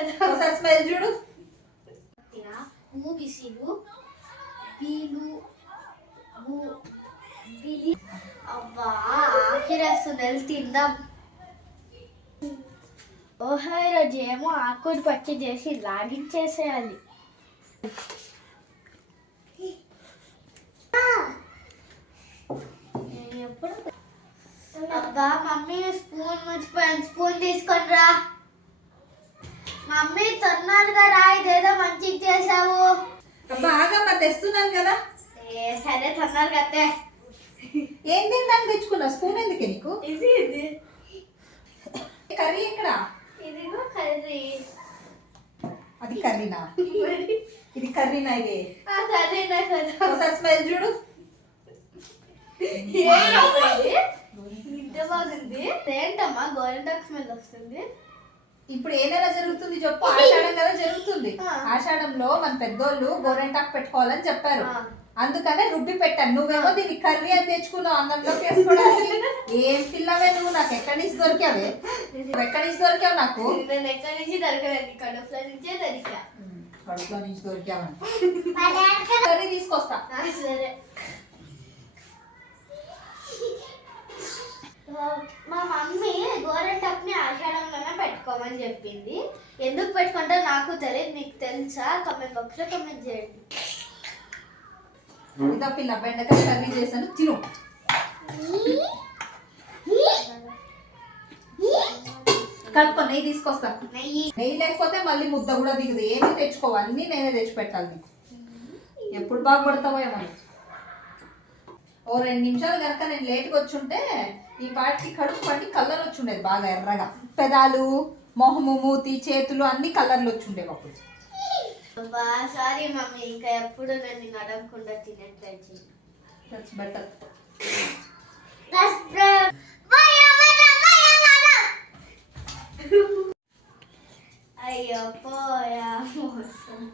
ఒకసారి స్మెల్ చూడు ఊ బిసిలు బీలు ఊ బిలి అబ్బా ఆఖిరేస్తుంది తిందాం ఓహో ఈరోజు ఏమో ఆకుడు పచ్చి చేసి లాగించేసేయాలి అబ్బా మమ్మీ స్పూన్ మర్చిపోయాను స్పూన్ తీసుకొని రా మమ్మీ తొందరగా రా ఇదేదో మంచిగా చేసావు అబ్బా ఆగమ్మా తెస్తున్నాను కదా. ఏ సరే తొందరగా అత్తే. ఏం తినడానికి తెచ్చుకున్నా స్పూన్ ఎందుకే నీకు? ఇది ఇది. కర్రీ ఎక్కడ? ఇదిగో కర్రీ. అది కర్రీనా? ఇది కర్రీనా ఇది? కర్రీనా కదా. ఒకసారి స్మెల్ చూడు. ఇది? బాగుంది. ఏంటమ్మా గోరింటాకు స్మెల్ వస్తుంది? ఇప్పుడు ఏ నెల జరుగుతుంది చెప్పు? ఆషాఢం కదా జరుగుతుంది. ఆషాఢంలో మన పెద్దోళ్ళు గోరెంటాకు పెట్టుకోవాలని చెప్పారు. అందుకనే రుబ్బి పెట్టాను. నువ్వేమో దీన్ని కర్రీ అని తెచ్చుకున్నావు అన్నంలోకి వేసుకోవడానికి. ఏం పిల్లవే నువ్వు? నాకు ఎక్కడి నుంచి దొరికావే? నువ్వు ఎక్కడి నుంచి దొరికావు నాకు? నేను ఎక్కడి నుంచి దొరకలేదు కడుపులో నుంచే దొరికా. కడుపులో నుంచి దొరికావని. కర్రీ తీసుకొస్తా. సరే. పెట్టుకోమని చెప్పింది. ఎందుకు పెట్టుకుంటా నాకు తెలియదు మీకు తెలుసా? కమెంట్ బాక్స్లో కమెంట్ చేయండి. ఇదో పిల్ల బెండకాయ కర్రీ చేశాను తిను. కలుపుకో నెయ్యి తీసుకొస్తా. నెయ్యి. నెయ్యి లేకపోతే మళ్ళీ ముద్ద కూడా దిగదు. ఏమీ తెచ్చుకోవు అన్నీ నేనే తెచ్చి పెట్టాలి నీకు. ఎప్పుడు బాగుపడతావో ఏమో. ఓ రెండు నిమిషాలు కనుక నేను లేట్గా వచ్చుంటే ఈ పాటికి కడుపు పట్టి కలర్ వచ్చుండేది బాగా ఎర్రగా. పెదాలు. మొహము మూతి చేతులు అన్ని కలర్లు వచ్చుండేవి అప్పుడు. సారీ మమ్మీ ఇంకా ఎప్పుడు నన్ను నడవకుండా తినేట్టు దట్స్ బెటర్ అయ్యో పోయా మోసం.